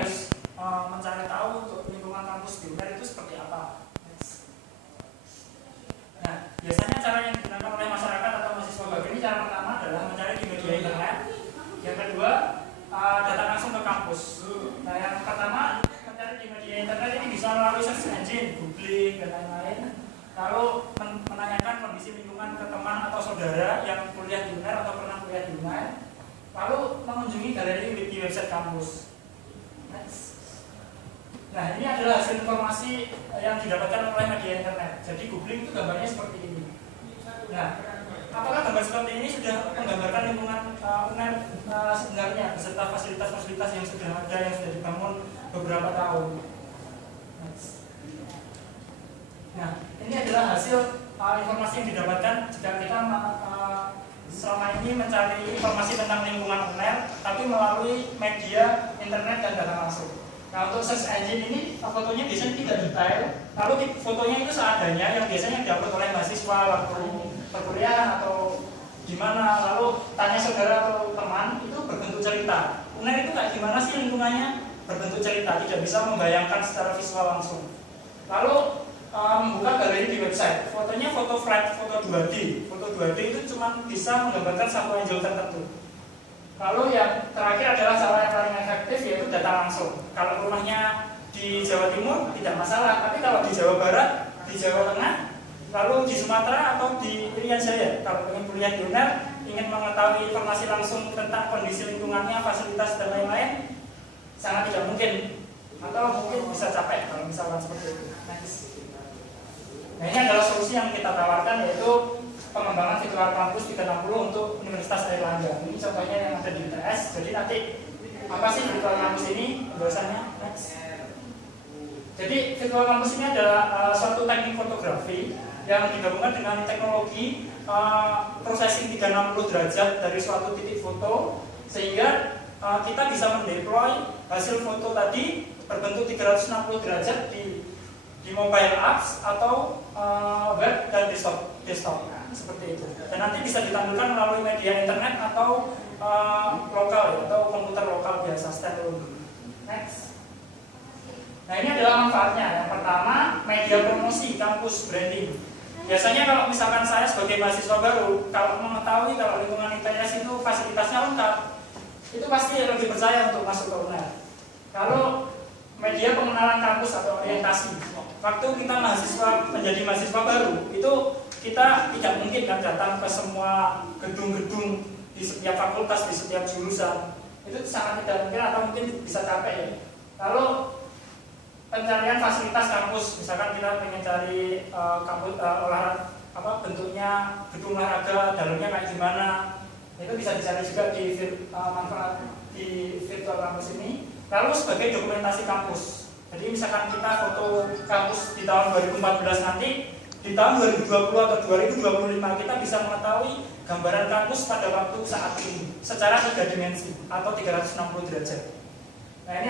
harus mencari tahu untuk lingkungan kampus di UNER itu seperti apa. Nah, biasanya cara yang digunakan oleh masyarakat atau mahasiswa baru ini, cara pertama adalah mencari di media internet. Yang kedua, datang langsung ke kampus. Nah, yang pertama, mencari di media internet ini bisa melalui search engine, googling dan lain-lain. Lalu menanyakan kondisi lingkungan ke teman atau saudara yang kuliah di UNER atau pernah kuliah di UNER. Lalu mengunjungi galeri di website kampus. Nah, ini adalah hasil informasi yang didapatkan oleh media internet. Jadi googling itu gambarnya seperti ini. Nah, apakah gambar seperti ini sudah menggambarkan lingkungan UNER sebenarnya beserta fasilitas-fasilitas yang sudah ada, yang sudah dibangun beberapa tahun? Nah, ini adalah hasil informasi yang didapatkan jika kita selama ini mencari informasi tentang lingkungan UNER, tapi melalui media internet dan data langsung. Nah, untuk search engine ini fotonya biasanya tidak detail, lalu fotonya itu seadanya yang biasanya diupload oleh mahasiswa waktu perkuliahan atau di mana, lalu tanya saudara atau teman, itu berbentuk cerita. UNER itu kayak gimana sih lingkungannya? Berbentuk cerita, tidak bisa membayangkan secara visual langsung. Lalu membuka galeri di website, fotonya foto flat, foto 2D. Foto 2D itu cuma bisa menggambarkan satu angle tertentu. Lalu yang terakhir adalah cara yang paling efektif, yaitu data langsung. Kalau rumahnya di Jawa Timur tidak masalah, tapi kalau di Jawa Barat, di Jawa Tengah, lalu di Sumatera atau di Irian Jaya, kalau ingin kuliah di UNER, ingin mengetahui informasi langsung tentang kondisi lingkungannya, fasilitas dan lain-lain, sangat tidak mungkin, atau mungkin bisa capek kalau misalkan seperti itu. Nah, ini adalah solusi yang kita tawarkan, yaitu pengembangan virtual kampus 360 untuk Universitas Airlangga. Ini contohnya yang ada di UTS. Jadi nanti apa sih virtual kampus ini? Penjelasannya. Jadi virtual kampus ini adalah suatu teknik fotografi yang digabungkan dengan teknologi processing 360 derajat dari suatu titik foto, sehingga kita bisa mendeploy hasil foto tadi berbentuk 360 derajat di mobile apps atau web dan desktop seperti itu. Dan nanti bisa ditampilkan melalui media internet atau lokal atau komputer lokal biasa standalone. Next. Nah, ini adalah manfaatnya. Yang pertama, media promosi kampus branding. Biasanya kalau misalkan saya sebagai mahasiswa baru, kalau mengetahui kalau lingkungan ITS itu fasilitasnya lengkap, itu pasti lebih percaya untuk masuk ke UNER. Kalau media pengenalan kampus atau orientasi, waktu kita menjadi mahasiswa baru, itu kita tidak mungkin kan datang ke semua gedung-gedung di setiap fakultas, di setiap jurusan. Itu sangat tidak mungkin atau mungkin bisa capek ya. Lalu pencarian fasilitas kampus, misalkan kita ingin cari kampus olahraga, bentuknya gedung olahraga, dalamnya kayak gimana, itu bisa dicari juga di manfaat di virtual kampus ini. Lalu sebagai dokumentasi kampus, jadi misalkan kita foto kampus di tahun 2014 nanti, di tahun 2020 atau 2025 kita bisa mengetahui gambaran kampus pada waktu saat ini secara 3 dimensi atau 360 derajat. Nah, ini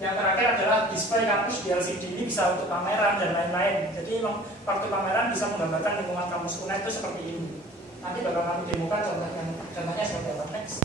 yang terakhir adalah display kampus di LCD. Ini bisa untuk pameran dan lain-lain. Jadi waktu pameran bisa menggambarkan lingkungan kampus UNER itu seperti ini. Nanti bakal kami demokan contohnya seperti apa. Next.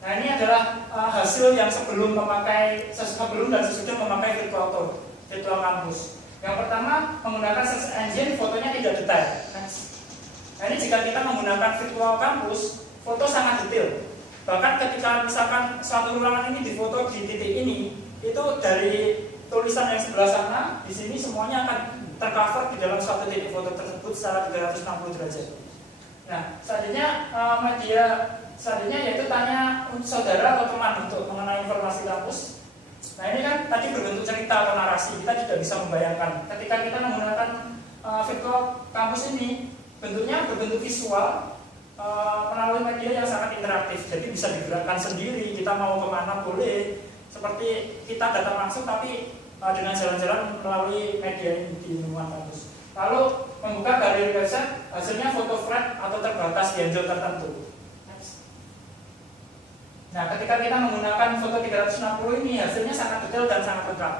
Nah, ini adalah hasil yang sebelum dan sesudah memakai virtual kampus. Yang pertama, menggunakan search engine, fotonya tidak detail. Nah, ini jika kita menggunakan virtual kampus, foto sangat detail. Bahkan ketika misalkan suatu ruangan ini difoto di titik ini, itu dari tulisan yang sebelah sana, di sini semuanya akan tercover di dalam suatu titik foto tersebut secara 360 derajat. Nah, selanjutnya yaitu tanya saudara atau teman untuk mengenai informasi kampus. Nah, ini kan tadi berbentuk cerita atau narasi, kita tidak bisa membayangkan. Ketika kita menggunakan virtual kampus ini, bentuknya berbentuk visual melalui media yang sangat interaktif. Jadi bisa digerakkan sendiri, kita mau kemana boleh. Seperti kita datang langsung, tapi dengan jalan-jalan melalui media ini di lingkungan kampus. Lalu membuka galeri website, hasilnya foto flat atau terbatas di angle tertentu. Nah, ketika kita menggunakan foto 360 ini, hasilnya sangat detail dan sangat lengkap.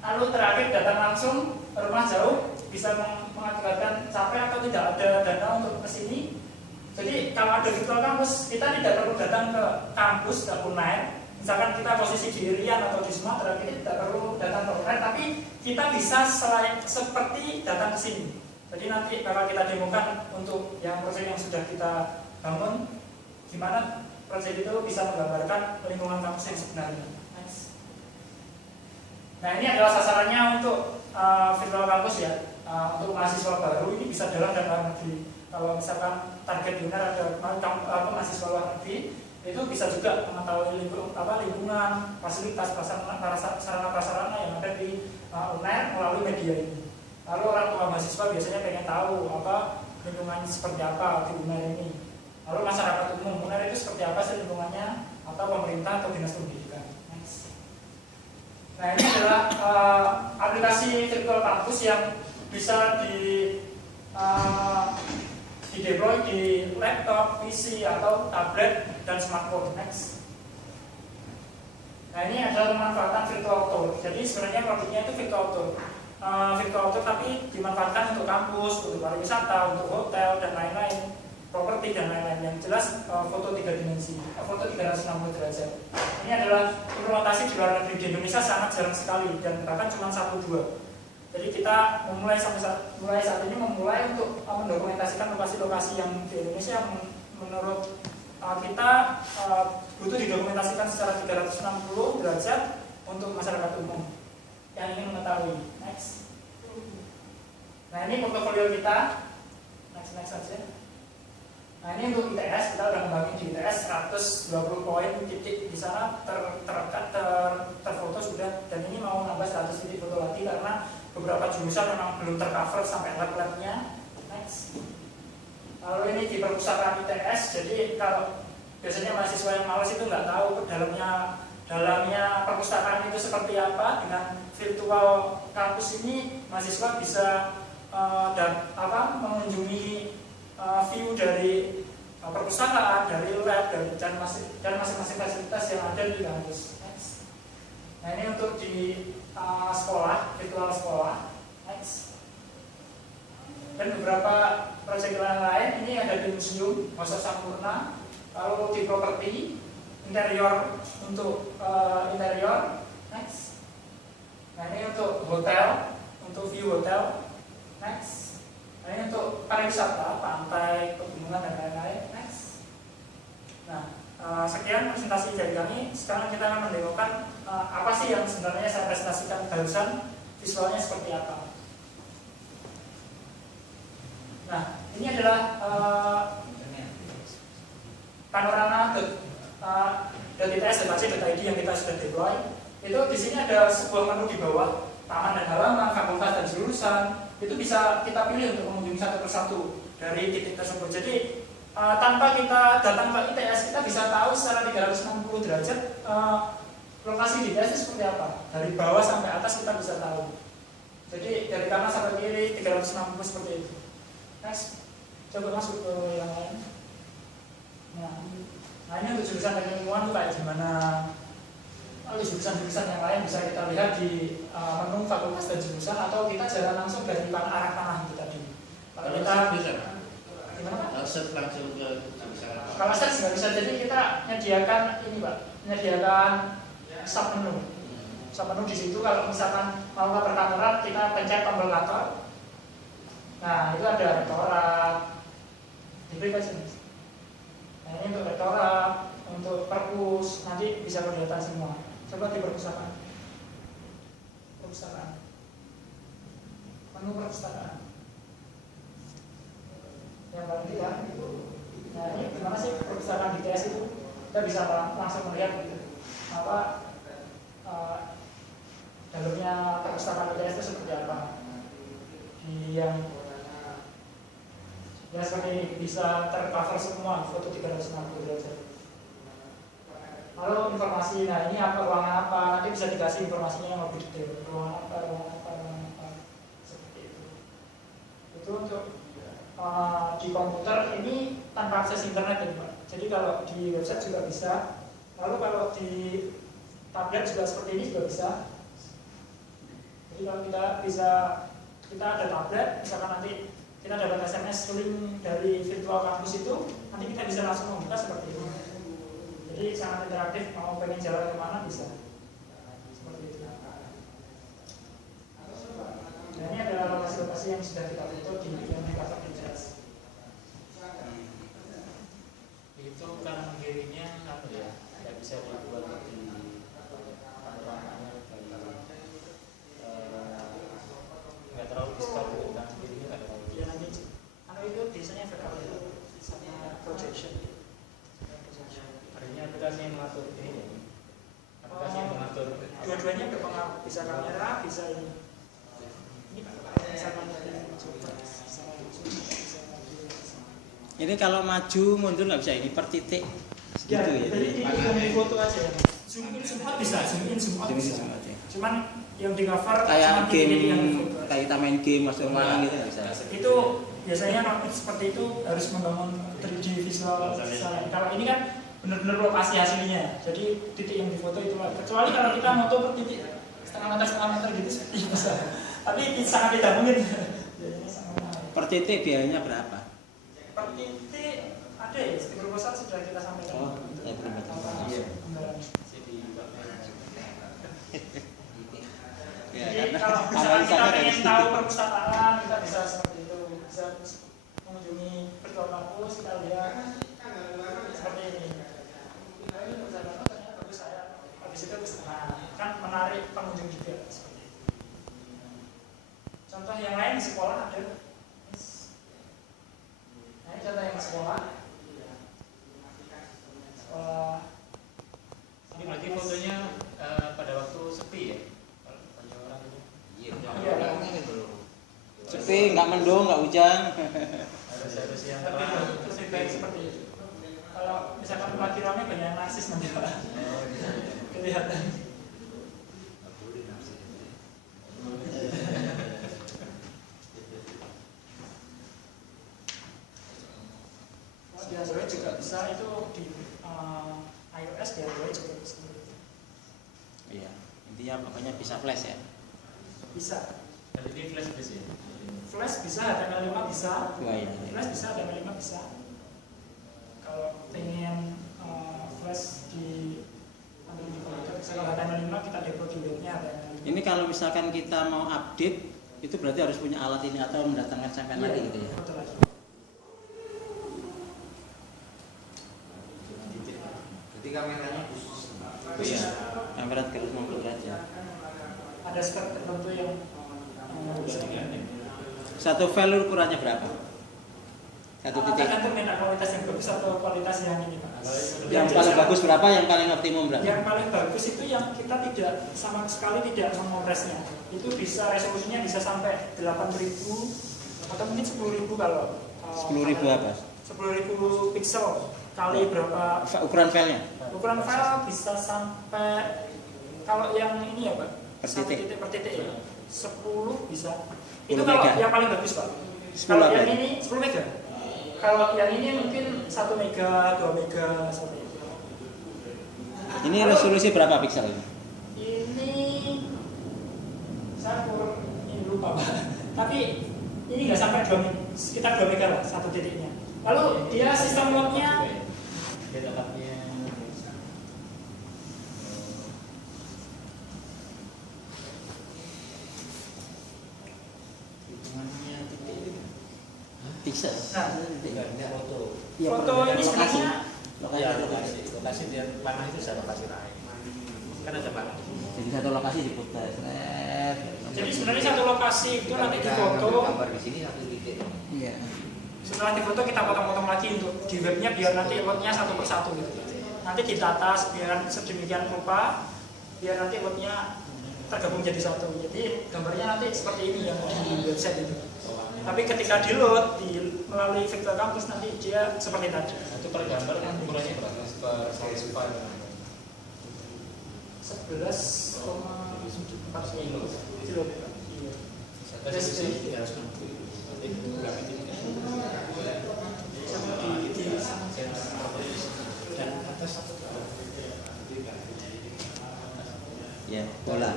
Lalu terakhir, datang langsung rumah jauh, bisa mengakibatkan capek atau tidak ada dana untuk ke sini. Jadi kalau ada virtual kampus, kita tidak perlu datang ke kampus, ke UNER, misalkan kita posisi di Irian atau di Sumatera, kita tidak perlu datang ke UNER, tapi kita bisa seperti datang ke sini. Jadi nanti kalau kita demokan untuk yang proyek yang sudah kita bangun, gimana proyek itu bisa menggambarkan lingkungan kampus yang sebenarnya. Nice. Nah, ini adalah sasarannya untuk virtual kampus ya, untuk mahasiswa baru ini bisa dalam dan luar negeri. Kalau misalkan target UNER ada mahasiswa luar negeri, itu bisa juga mengetahui lingkungan, fasilitas, sarana-prasarana yang ada di UNER melalui media ini. Lalu orang tua mahasiswa biasanya pengen tahu lingkungan seperti apa di UNER ini. Lalu masyarakat umum, UNER itu seperti apa sih lingkungannya, atau pemerintah atau dinas pendidikan. Next. Nah, ini adalah aplikasi virtual kampus yang bisa deploy di laptop, PC, atau tablet, dan smartphone. Next. Nah, ini adalah pemanfaatan virtual tour. Jadi sebenarnya produknya itu virtual tour. Virtual tour tapi dimanfaatkan untuk kampus, untuk pariwisata, untuk hotel, dan lain-lain, properti, dan lain-lain. Yang jelas foto 3 dimensi, foto 360 derajat. Ini adalah implementasi di luar negeri. Di Indonesia sangat jarang sekali, dan bahkan cuma 1-2. Jadi kita mulai saat ini untuk mendokumentasikan lokasi-lokasi yang di Indonesia yang menurut kita butuh didokumentasikan secara 360 derajat untuk masyarakat umum yang ingin mengetahui. Next. Nah, ini portofolio kita. Next saja. Nah, ini untuk ITS, kita udah ngembangin di ITS 120 poin titik di sana terfoto sudah, dan ini mau nambah 100 titik foto lagi karena beberapa jurusan memang belum tercover sampai lab-labnya. Next. Lalu ini di perpustakaan ITS, jadi kalau biasanya mahasiswa yang malas itu nggak tahu dalamnya perpustakaan itu seperti apa. Dengan virtual kampus ini mahasiswa bisa mengunjungi view dari perpustakaan, dari lab, dan masing-masing fasilitas yang ada di kampus. Next. Nah, ini untuk di sekolah, virtual sekolah. Next. Dan beberapa proyek lain ini ada di museum Masa Sampurna. Lalu di properti interior, untuk interior. Next. Nah, ini untuk hotel, untuk view hotel. Next. Nah, ini untuk pariwisata, pantai, pegunungan, dan lain-lain. Next. Nah, sekian presentasi dari kami. Sekarang kita akan mendemokan apa sih yang sebenarnya saya presentasikan barusan, visualnya seperti apa. Nah, ini adalah panorama.its.ac.id yang kita sudah deploy. Itu di sini ada sebuah menu di bawah, taman dan halaman, fakultas dan jurusan. Itu bisa kita pilih untuk mengunjungi satu persatu dari titik tersebut. Jadi tanpa kita datang ke ITS, kita bisa tahu secara 360 derajat lokasi di ITS itu seperti apa. Dari bawah sampai atas kita bisa tahu. Jadi dari kanan sampai kiri 360 seperti itu. Next, coba masuk ke yang lain. Nah, ini untuk jurusan teknik lingkungan itu kayak gimana. Lalu jurusan-jurusan yang lain bisa kita lihat di menu fakultas dan jurusan, atau kita jalan langsung dari arah tanah itu tadi. Kalau kita bisa, gimana Pak? Langsung ke jurusan. Kalau search nggak bisa, jadi kita menyediakan ini Pak, menyediakan sub menu. Sub menu di situ kalau misalkan mau ke perkantoran, kita pencet tombol kantor. Nah, itu ada rektorat, diberikan sini. Nah, ini untuk rektorat, untuk perpus, nanti bisa kelihatan semua. Coba di perpustakaan. Menu perpustakaan. Yang paling tidak. Nah, ini gimana sih perpustakaan di ITS itu? Kita bisa langsung melihat gitu. Dalamnya perpustakaan ITS itu seperti apa? Yang ya seperti ini, bisa tercover semua foto 360 derajat. Lalu informasi, nah ini apa, ruangan apa, nanti bisa dikasih informasinya yang lebih detail. Ruangan apa, seperti itu. Itu untuk di komputer ini tanpa akses internet ya Pak. Jadi kalau di website juga bisa. Lalu kalau di tablet juga seperti ini juga bisa. Jadi kalau kita ada tablet, misalkan nanti kita dapat SMS link dari virtual kampus itu, nanti kita bisa langsung membuka seperti itu. Jadi Jadi sangat interaktif, mau pengen jalan kemana bisa. Seperti itu. Nah, ini adalah lokasi-lokasi yang sudah kita foto di Microsoft Pinterest. Itu kanan kirinya apa ya? Tidak bisa dibuat di panoramanya nggak terlalu besar gitu, kanan kirinya nggak terlalu. Ya nanti, itu biasanya vertical sama projection. Artinya aplikasi yang mengatur ini ya? Aplikasi yang mengatur Dua-duanya berpengaruh, bisa kamera, bisa ini. Ini kalau maju mundur nggak bisa, ini per titik Ya, gitu ya. jadi titik yang di foto aja. Zoom in, zoom out bisa, zoom in, zoom out bisa. Cuman yang di cover Kayak cuma titik yang di game, foto aja. kayak kita main game masuk ruangan gitu nggak bisa. Itu biasanya notif seperti itu harus membangun 3D visual design. Kalau ini kan benar-benar lokasi aslinya, jadi titik yang difoto itu lah. Kecuali kalau kita moto per titik setengah meter gitu seperti bisa. Tapi sangat tidak mungkin. Per titik biayanya berapa? Per titik ada ya, di proposal sudah kita sampaikan. Oh, ya berapa? Iya. Jadi kalau misalkan kita ingin tahu perpustakaan, kita bisa seperti itu, bisa mengunjungi virtual kampus, kita lihat seperti ini. Ini perpustakaan ternyata bagus, saya habis itu kan menarik pengunjung juga seperti itu. Contoh yang lain di sekolah ada. Nah, ini contoh yang di sekolah. ini berarti fotonya pada waktu sepi ya? Kalau banyak orang itu. Iya. Sepi, nggak mendung, nggak hujan. Harus yang Tapi itu lebih baik seperti itu. Kalau misalkan lagi rame banyak narsis nanti Pak. Kelihatan. Di Android juga bisa, itu di iOS, di Android juga bisa. Iya, intinya pokoknya bisa flash ya. Bisa. Jadi ini flash base ya? Flash bisa, HTML5 bisa. Wah, iya. Flash bisa, HTML5 bisa. Kalau pengen flash di Android developer, kalau HTML5 kita deploy di webnya HTML5. Ini kalau misalkan kita mau update, itu berarti harus punya alat ini atau mendatangkan sampai lagi gitu ya. Betul lagi. Jadi kameranya khusus. Iya. Kamera 360 derajat. Ada spek tertentu yang bisa. Satu file ukurannya berapa? Satu titik. Tergantung minat kualitas yang bagus atau kualitas yang ini Pak. Yang paling bagus berapa? Yang paling optimum berapa? Yang paling bagus itu yang kita tidak sama sekali tidak mengompresnya. Itu bisa resolusinya bisa sampai 8.000 atau mungkin 10.000 kalau 10.000 apa? 10.000 pixel kali berapa Ukuran filenya? ukuran file bisa sampai, kalau yang ini ya Pak, Per satu titik. titik per titik ya 10 bisa. 10 Itu kalau mega. yang paling bagus Pak. 10 Kalau apa yang ya? ini 10 mega. Kalau yang ini mungkin 1 mega, 2 mega seperti itu. Ini resolusi berapa pixel ini? Ini saya ini lupa Pak. Tapi ini nggak sampai 2 mega, sekitar 2 mega lah satu titiknya. Lalu dia sistem mode-nya Dia tetapnya Pixel. Nah, Ini foto. Iya, foto per ini lokasi. sebenarnya Lokasi dia panah itu saya lokasi lain. Kan ada panah. Jadi satu lokasi diputar. jadi sebenarnya satu lokasi itu nanti difoto. Gambar di sini satu titik. Iya. Setelah difoto kita potong-potong lagi untuk di webnya biar nanti webnya satu persatu gitu. Nanti ditata biar sedemikian rupa biar nanti webnya tergabung jadi satu. Jadi gambarnya nanti seperti ini yang di website itu. Tapi ketika di load melalui Virtual Campus nanti dia seperti tadi. itu per gambar kan ukurannya berapa? Per size file 11,4 kilo. Iya. resolusi 360. Berarti berapa ini? Dan atas Ya, bola.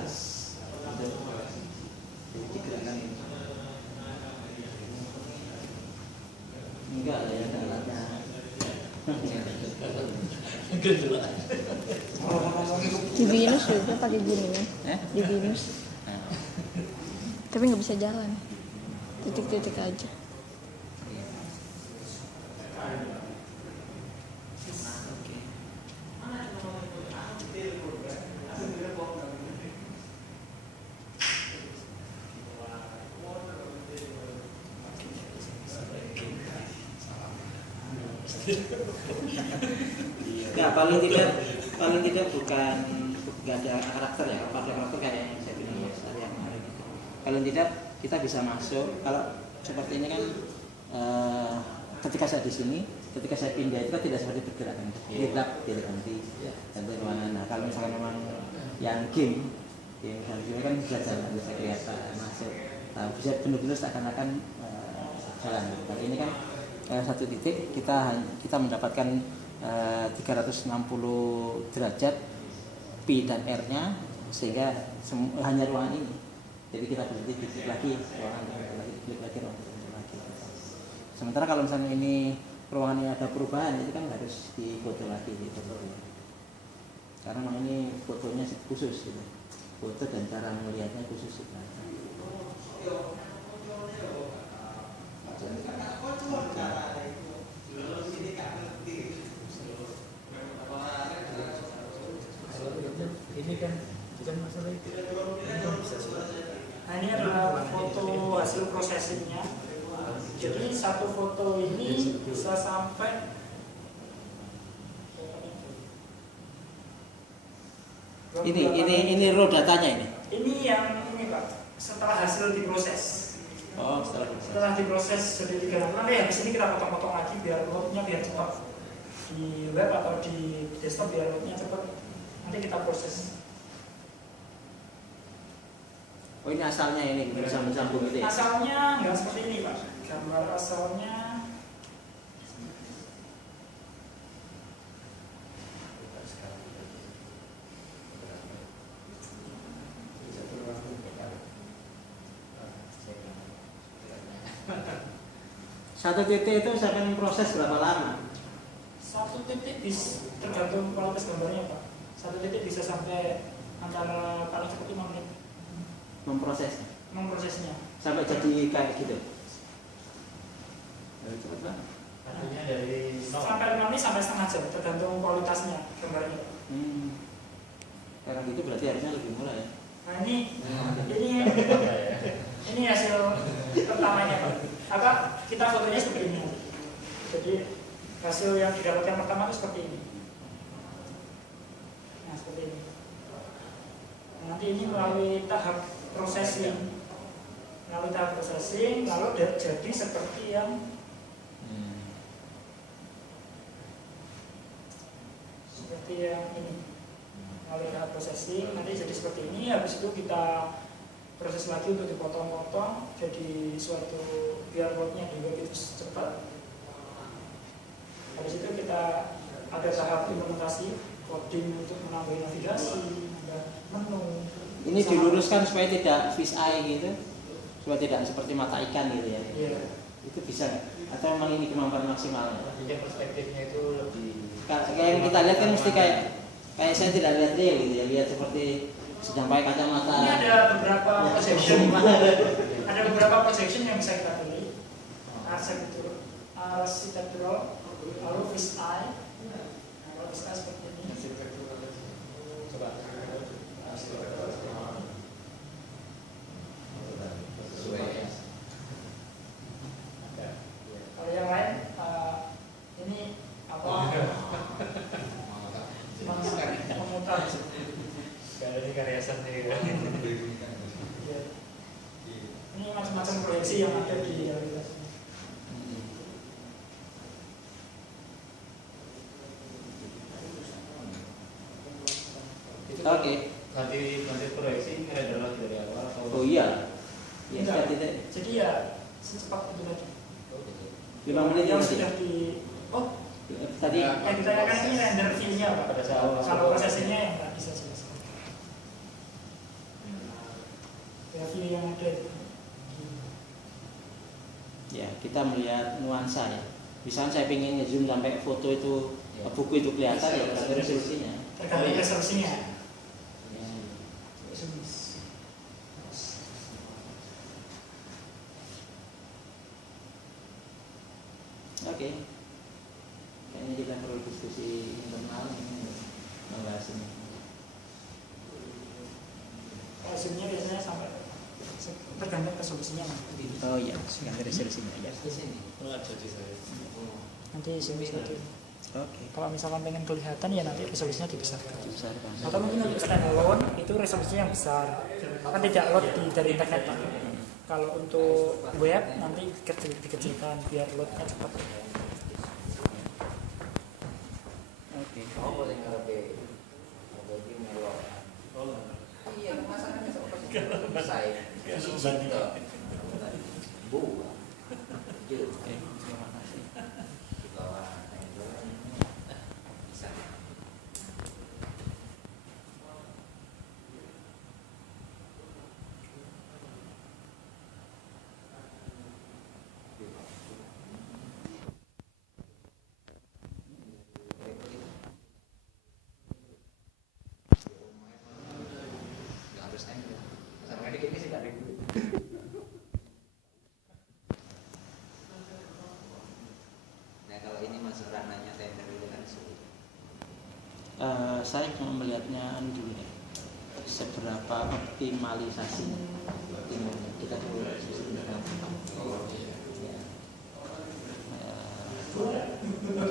Jadi gerakan ini. Enggak lah ya, enggak lah. Di Binus juga pakai gini kan? Di Binus. Nah, Tapi nggak bisa jalan. Titik-titik aja. iya. Oke. Nggak, paling tidak bukan nggak ada karakter ya. Kalau ada karakter kayak yang saya bilang mas tadi yang kemarin itu. Paling tidak kita bisa masuk. Kalau seperti ini kan ketika saya di sini, ketika saya pindah itu kan tidak seperti bergerak kan, tidak nanti dan ruangan. Nah kalau misalnya memang yang game kan bisa kelihatan masuk. Nah, bisa benar-benar seakan-akan jalan. Kalau ini kan satu titik kita mendapatkan 360 derajat P dan R-nya sehingga hanya ruangan ini. Jadi kita berhenti diklik lagi ruangan diklik lagi ruangan lagi. Sementara kalau misalnya ini ruangan ini ada perubahan itu kan harus difoto lagi gitu. Karena memang ini fotonya khusus gitu. Foto dan cara melihatnya khusus gitu. Ini kan bukan masalah itu. Bisa sih. Nah ini adalah foto hasil processingnya. Jadi satu foto ini bisa sampai ini raw datanya ini. Ini yang ini Pak, setelah hasil diproses. Oh, Setelah diproses jadi 3 nanti habis ini kita potong-potong lagi biar loadnya biar cepat di web atau di desktop biar loadnya cepat. Nanti kita proses. Oh ini asalnya ini bisa mencambung gitu ya? Asalnya nggak seperti ini Pak. Gambar asalnya Satu titik itu saya akan proses berapa lama? satu titik tergantung kualitas gambarnya Pak. Satu titik bisa sampai antara paling cepat 5 menit memprosesnya sampai jadi kayak gitu. Cepat banget. Artinya dari sampai 5 menit sampai setengah jam tergantung kualitasnya gambarnya. Karena gitu berarti harusnya lebih murah ya. Nah ini hasil pertamanya Pak. Kita fotonya seperti ini. Jadi hasil yang didapatkan pertama itu seperti ini. Nah seperti ini. Nanti ini melalui tahap processing, lalu jadi seperti yang ini. Melalui tahap processing nanti jadi seperti ini. Habis itu kita proses lagi untuk dipotong-potong jadi suatu biar loadnya di web itu cepat. Habis itu kita ada tahap implementasi coding untuk menambah navigasi, ada menu. Ini diluruskan supaya tidak fish eye gitu, supaya tidak seperti mata ikan gitu ya. Yeah. Itu bisa nggak? Atau memang ini kemampuan maksimalnya? artinya perspektifnya itu lebih Kayak yang kita lihat kan mesti kayak saya tidak lihat real gitu ya, lihat seperti sedang pakai kacamata. Ini ada beberapa projection, ada beberapa projection yang bisa kita pilih. Architectural, lalu fish eye. Kalau fish eye seperti ini. coba Kalau yang lain, ini apa? Memutar. kalau ini karya seni kan. Ya. Ini macam-macam proyeksi yang ada di realitas. Oke. Nanti proyeksi render lagi dari awal atau Oh iya. Ya, Enggak. tidak. Jadi ya secepat itu tadi. 5 menit Yang masih. sudah di Tadi yang ditanyakan ini render view-nya Pak. pada saat Kalau prosesnya yang nggak bisa selesai. Ya view yang ada itu. ya kita melihat nuansa ya. Misalnya saya ingin zoom sampai foto itu buku itu kelihatan ya tergantung resolusinya. Tergantung resolusinya. Ya. Oke. Kayaknya kita perlu diskusi internal ini membahas ini. Resolusinya biasanya sampai tergantung resolusinya. Oh iya, tergantung resolusinya ya. Nanti sini satu. Oke. Kalau misalkan pengen kelihatan ya nanti resolusinya dibesarkan. Besarkan. Atau mungkin untuk standalone itu resolusinya yang besar. Kan tidak load dari internet Pak. Kalau untuk web nanti dikecilkan biar loadnya cepat. Oke. Iya, masalahnya selesai. Oke, terima kasih. Nggak harus tender. Sama kayak gini sih nggak ada duit. Nah kalau ini masuk ranahnya tender itu kan sulit. Saya cuma melihatnya dulu deh, seberapa optimalisasi kita perlu sebenarnya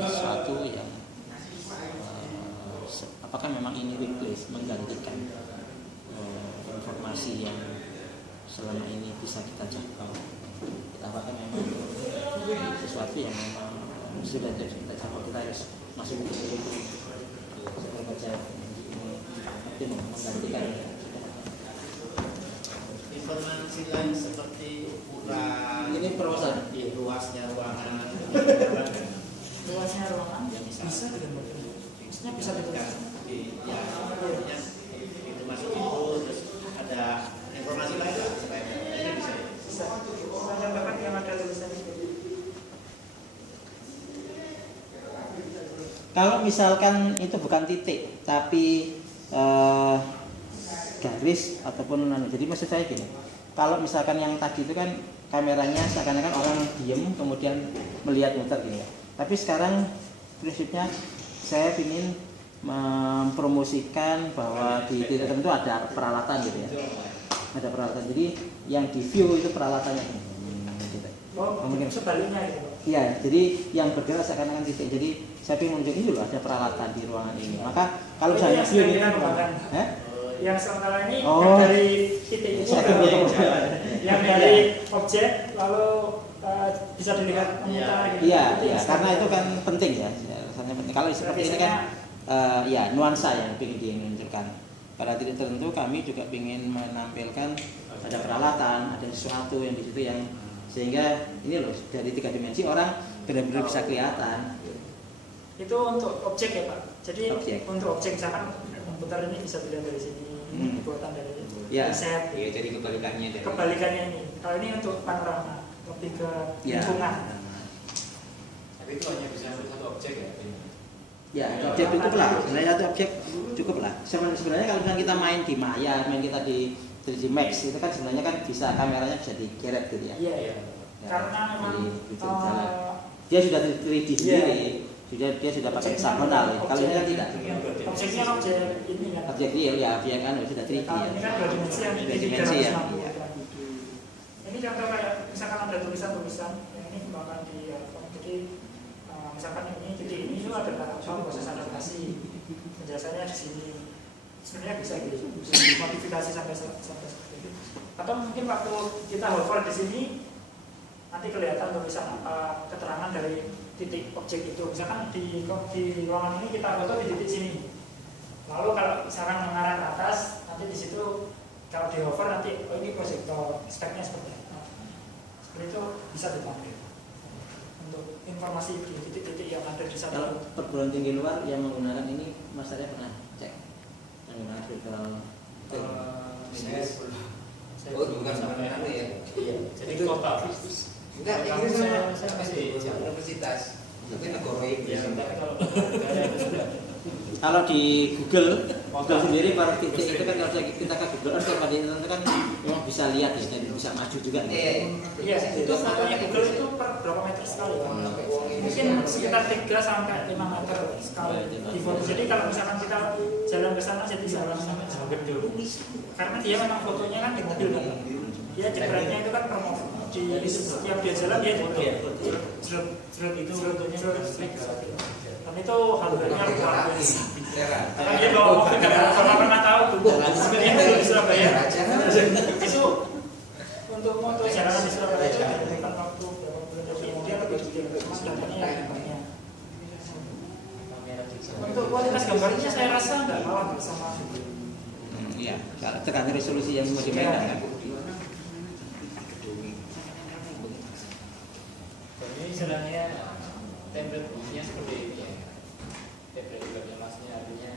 sesuatu yang apakah memang ini replace menggantikan informasi yang selama ini bisa kita jangkau, apakah memang sesuatu yang memang sudah kita jangkau, kita harus masuk ke situ seberapa jauh ini menggantikan Informasi lain seperti ukuran, ini proposal luasnya ruangan, Luasnya ruangan bisa dengan mobil. Maksudnya bisa ditulis. ya itu masuk itu terus ada informasi lain lah selain ini bisa. Bisa. Saya contohkan yang ada tulisannya. kalau misalkan itu bukan titik tapi garis ataupun jadi maksud saya gini, kalau misalkan yang tadi itu kan kameranya seakan-akan orang diem kemudian melihat muter gini ya, tapi sekarang prinsipnya saya ingin mempromosikan bahwa di titik tertentu ada peralatan gitu ya, ada peralatan, jadi yang di view itu peralatannya gitu. Mungkin Sebaliknya gitu. iya, jadi yang bergerak seakan-akan titik, jadi saya ingin menunjukkan dulu ada peralatan di ruangan ini, maka kalau misalnya view ini Yang sementara ini Oh. yang dari titik ini yang dari objek lalu bisa dilihat memutar gitu. iya, karena itu kan penting ya, rasanya penting. Kalau seperti ini kan ya nuansa yang ingin dimunculkan. Pada titik tertentu kami juga ingin menampilkan ada peralatan, ada sesuatu yang di situ yang sehingga ini loh dari 3 dimensi orang benar-benar bisa kelihatan. Itu untuk objek ya Pak. Jadi Objek. untuk objek misalkan komputer ini bisa dilihat dari sini, buatan dari Ya. set. Iya, jadi kebalikannya dari Kebalikannya ini. Kalau ini untuk panorama, lebih ke Ya. lingkungan. Tapi itu hanya bisa untuk satu objek ya? Ya, objek cukup lah. Sebenarnya satu objek cukup lah. Sebenarnya kalau misalnya kita main di Maya, main kita di 3D Max itu kan sebenarnya kan bisa kameranya bisa digeret gitu ya. Iya. Iya. Ya, Karena memang jadi itu jalan. Dia sudah 3D sendiri. Dia sudah pakai hexagonal. Kalau ini kan tidak. Objeknya objek ini kan. Objek real ya, dia kan sudah 3D Kalau ya. ini kan 2 dimensi yang Dua dimensi ya. 360 Iya. kan. Ini contoh kayak misalkan ada tulisan-tulisan yang ini kembangkan di jadi misalkan ini titik ini itu ada proses adaptasi penjelasannya di sini sebenarnya bisa gitu bisa dimodifikasi sampai seperti itu, atau mungkin waktu kita hover di sini nanti kelihatan tulisan apa keterangan dari titik objek itu, misalkan di ruangan ini kita foto di titik sini, lalu kalau misalkan mengarah ke atas nanti di situ kalau di hover nanti oh ini proyektor speknya seperti apa, seperti itu bisa dipanggil untuk informasi di titik-titik yang ada di Kalau satu. perguruan tinggi luar yang menggunakan ini, Mas Arya pernah cek menggunakan virtual Oh, bukan sama anu ya. Iya. Jadi kota. Enggak, ini sama universitas. Tapi negara itu Ya, tapi kalau negara itu sudah Kalau di Google sendiri para titik itu kan kalau kita ke Google Earth pada itu kan memang bisa lihat ya dan bisa maju juga. Iya, itu fotonya Google itu per berapa meter sekali kan? Mungkin sekitar 3 sampai 5 meter sekali di foto. Jadi kalau misalkan kita jalan ke sana jadi jalan sampai gedung. Karena dia memang fotonya kan di mobil kan. Dia jebretnya itu kan per mobil. Di setiap dia jalan dia jebret itu fotonya dan itu harganya luar biasa. Karena dia bawa mobil nggak pernah tahu tuh. Sebenarnya dulu di Surabaya itu untuk motor jalanan di Surabaya itu bukan waktu berapa bulan dari dia lebih mas datanya banyak. Untuk kualitas gambarnya saya rasa nggak kalah sama. Iya, tergantung resolusi yang mau dimainkan kan. ini istilahnya template booknya seperti ini ya. Template booknya maksudnya artinya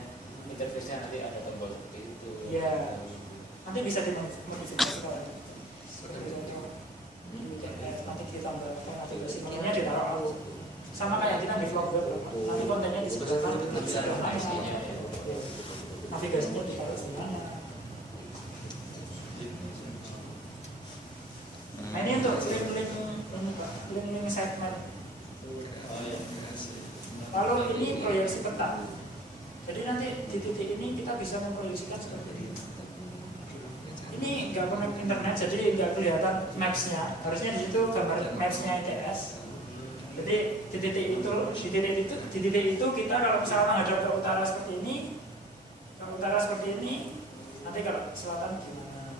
interface-nya nanti ada tombol seperti itu. Iya. Nanti bisa dimodifikasi kalau ada. Nanti ditambah navigasi menunya ditaruh awal. Sama kayak kita di vlog web. Nanti kontennya disebutkan navigasinya. Navigasinya ditaruh di mana? Nah ini untuk link sitemap. Lalu ini proyeksi peta. Jadi nanti di titik ini kita bisa memproyeksikan seperti ini. Ini nggak connect internet, jadi nggak kelihatan maps-nya. Harusnya di situ gambar maps-nya ITS. Jadi di titik itu kita kalau misalnya menghadap ke utara seperti ini, nanti kalau ke selatan gimana?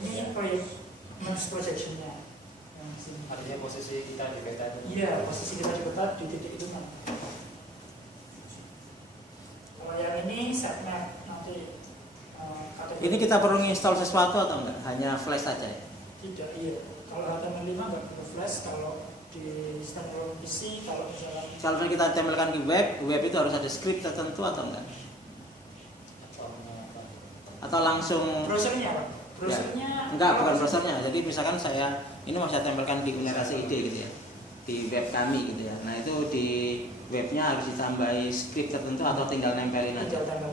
Ini proyek maps projection-nya. Artinya posisi kita di peta itu. Iya, posisi kita di peta di titik itu kan. Kalau yang ini sitemap nanti Ini kita perlu install sesuatu atau enggak? Hanya flash saja ya? tidak, iya. Kalau HTML5 nggak perlu flash, kalau di standalone PC, kalau misalnya Kalau kita tempelkan di web itu harus ada script tertentu atau enggak? Atau langsung browsernya, Pak? Browsernya enggak, bukan browsernya. Jadi misalkan ini mau saya tempelkan di generasi ide gitu ya, di web kami gitu ya. Nah itu di webnya harus ditambahi script tertentu atau tinggal nempelin aja. tinggal tanggal.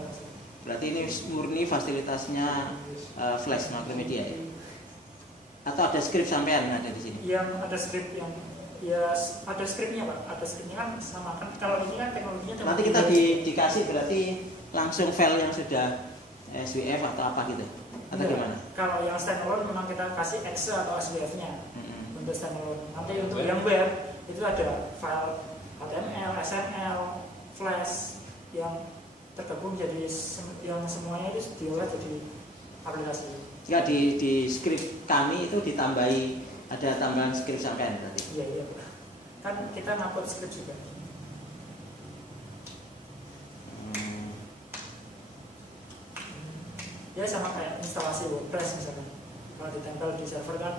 Berarti ini murni fasilitasnya Flash Macromedia ya? Atau ada script sampean yang ada di sini? Yang ada script yang ya ada scriptnya Pak, ada scriptnya kan sama kan. Kalau ini kan teknologinya Nanti kita dikasih berarti langsung file yang sudah SWF atau apa gitu? Atau gimana? Kalau yang standalone memang kita kasih Excel atau SWF-nya untuk standalone. Nanti untuk yang web itu ada file HTML, XML, Flash yang tergabung jadi yang semuanya itu diolah jadi aplikasi. Ya di script kami itu ditambahi, ada tambahan script sampean berarti. Iya kan kita ngupload script juga. Ya sama kayak instalasi WordPress misalkan. Kalau ditempel di server kan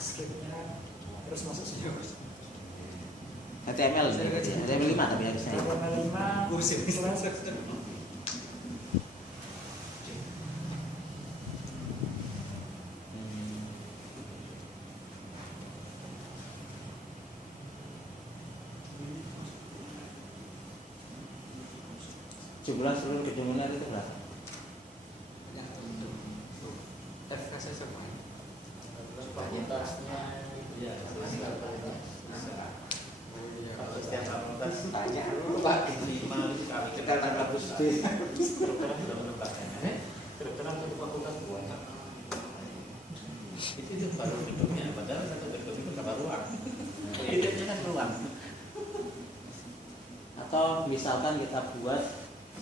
scriptnya terus masuk sini. HTML HTML 5 tapi harusnya. HTML5 jumlah seluruh gedungan itu berapa? Fasilitasnya ya Setiap fakultas tanya lu Pak 5 kami kedatan bagus. kedokteran sudah menambahkan. Kedokteran satu fakultas buat. Itu baru gedungnya, padahal satu gedung itu berapa ruang? Titiknya kan ruang. Atau misalkan kita buat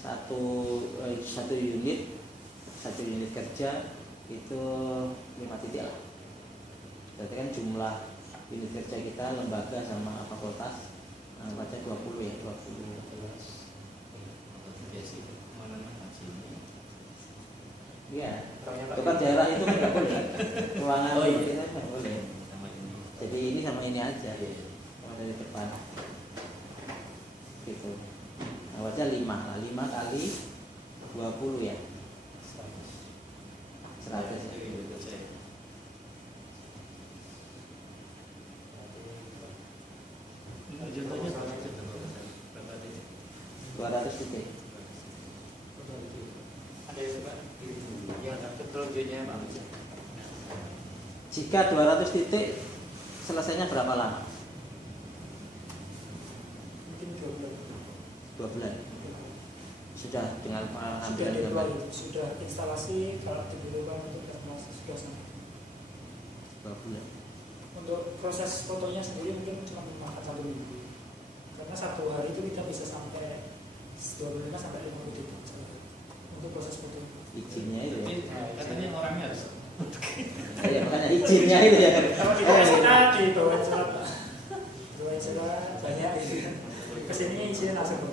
satu unit kerja itu 5 titik lah. Berarti kan jumlah unit kerja kita lembaga sama fakultas baca 20 ya, 20. Iya, itu kan daerah itu kan nggak boleh. Ruangan itu kan nggak boleh. Jadi ini sama ini aja ya, dari depan. Gitu. Nah, baca 5 lah, 5 kali 20 ya. 100 ya. Contohnya 200 titik. Ada yang control J-nya bagus. Jika 200 titik selesainya berapa lama? Mungkin 2 bulan. Sudah dengan sudah pengambilan gambar deploy, sudah instalasi, kalau dibutuhkan untuk diagnosis sudah sampai. 2 bulan. Untuk proses fotonya sendiri mungkin cuma memakan 1 minggu, karena 1 hari itu kita bisa sampai 25 sampai 50 detik untuk proses foto. Izinnya itu ya. Katanya orangnya harus. Ya makanya izinnya itu ya. Kalau kita di bawah surat banyak itu kesininya izinnya langsung.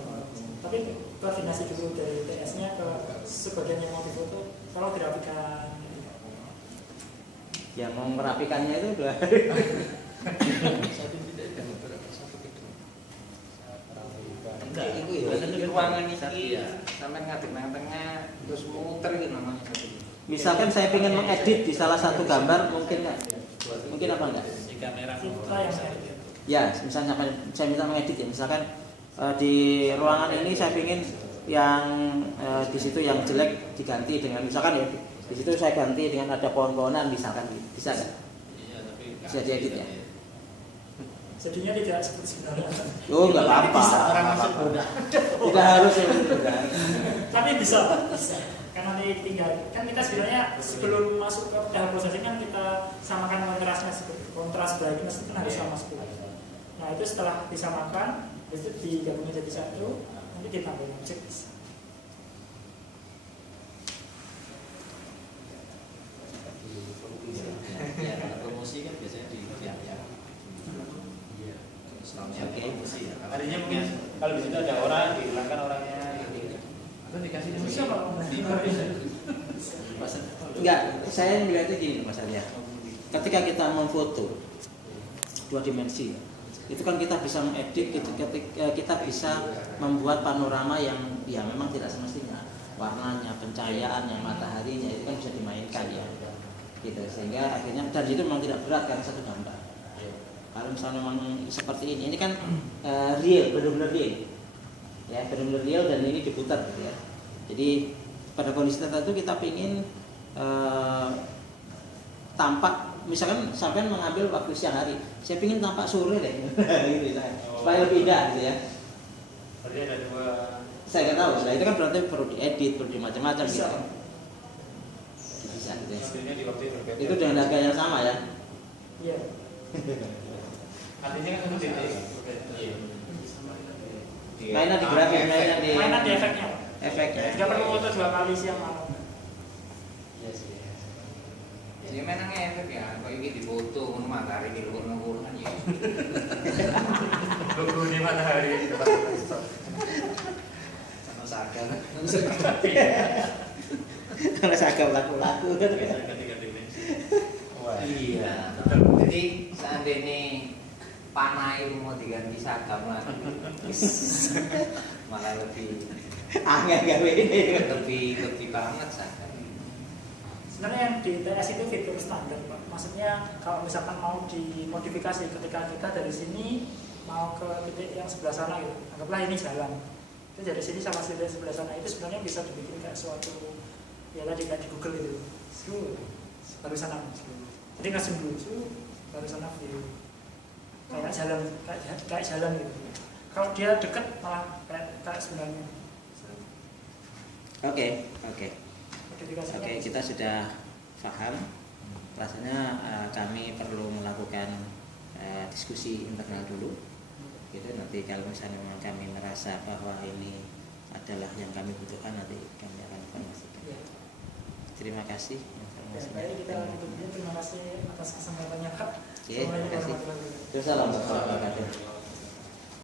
Tapi koordinasi dulu dari TS-nya ke sebagian yang mau difoto, kalau dirapikan. Yang mau merapikannya itu udah. Enggak, itu ya. Di ruangan ini sampai ngadeg nang tengah terus muter gitu namanya. Misalkan saya ingin mengedit di salah satu gambar, mungkin nggak? Mungkin apa enggak? Si kamera Kita yang saya Ya, misalnya saya minta mengedit ya, misalkan di ruangan ini saya ingin yang di situ yang jelek diganti dengan misalkan ya di situ saya ganti dengan ada pohon-pohonan misalkan, bisa nggak? Iya, tapi Bisa diedit ya? jadinya tidak seperti sebenarnya. Oh nggak apa-apa. orang masuk bodoh. Tidak harus ya, kan? Tapi bisa. Karena tinggal kan kita sebenarnya sebelum masuk ke tahap processing kan kita samakan kontrasnya, kontras brightness itu kan harus sama 10. Nah itu setelah disamakan itu digabungin jadi satu, nanti ditambahin objek bisa. Ya, kalau promosi kan biasanya di ya. Oke. Promosi ya. Artinya mungkin kalau di situ ada orang, dihilangkan orangnya gitu. Atau dikasih Bisa kalau mau. Enggak, saya melihatnya gini Mas Arya. Ketika kita memfoto 2 dimensi, itu kan kita bisa mengedit, kita bisa membuat panorama yang memang tidak semestinya, warnanya, pencahayaannya, mataharinya itu kan bisa dimainkan ya, gitu. Sehingga akhirnya dan itu memang tidak berat karena satu gambar. Kalau misalnya memang seperti ini kan real, benar-benar real, ya benar-benar real dan ini diputar gitu ya. Jadi pada kondisi tertentu kita ingin tampak. Misalkan sampai mengambil waktu siang hari, saya ingin tampak sore deh, gitu supaya lebih indah gitu ya. Berarti ada 2. Saya nggak tahu, nah itu kan berarti perlu diedit, perlu macam-macam gitu. Bisa gitu ya. Hasilnya di waktu yang berbeda. Itu dengan harga yang sama ya. Iya. Artinya kan seperti itu. Iya. Mainan di grafis, Mainan di efeknya. efeknya. Tidak perlu foto 2 kali siang malam. Jadi memang efek ya, kalau ini difoto, ngono matahari di luar ngurung kan ya. Logo di matahari. Sama saga. Kalau sagam laku-laku. Iya. Jadi seandainya panah itu mau diganti sagam lagi, malah lebih Angin gawe ini. lebih banget sagam. Sebenarnya yang di TS itu fitur standar, Pak. Maksudnya kalau misalkan mau dimodifikasi ketika kita dari sini mau ke titik yang sebelah sana gitu, anggaplah ini jalan. Itu dari sini sama sebelah sana itu sebenarnya bisa dibikin kayak suatu ya tadi kayak di Google gitu. Baru sana. Jadi ngasih dulu, baru sana view. Kayak jalan gitu. Kalau dia dekat malah kayak sebenarnya. Oke. Modifikasinya Oke, kita sudah paham. Rasanya kami perlu melakukan diskusi internal dulu. Gitu, nanti kalau misalnya memang kami merasa bahwa ini adalah yang kami butuhkan, nanti kami akan informasikan. Ya. Terima kasih Ya, informasinya. baik, kita tutup dulu. Terima kasih atas kesempatannya, Pak. Oke, terima kasih. Terus salam warahmatullahi wabarakatuh.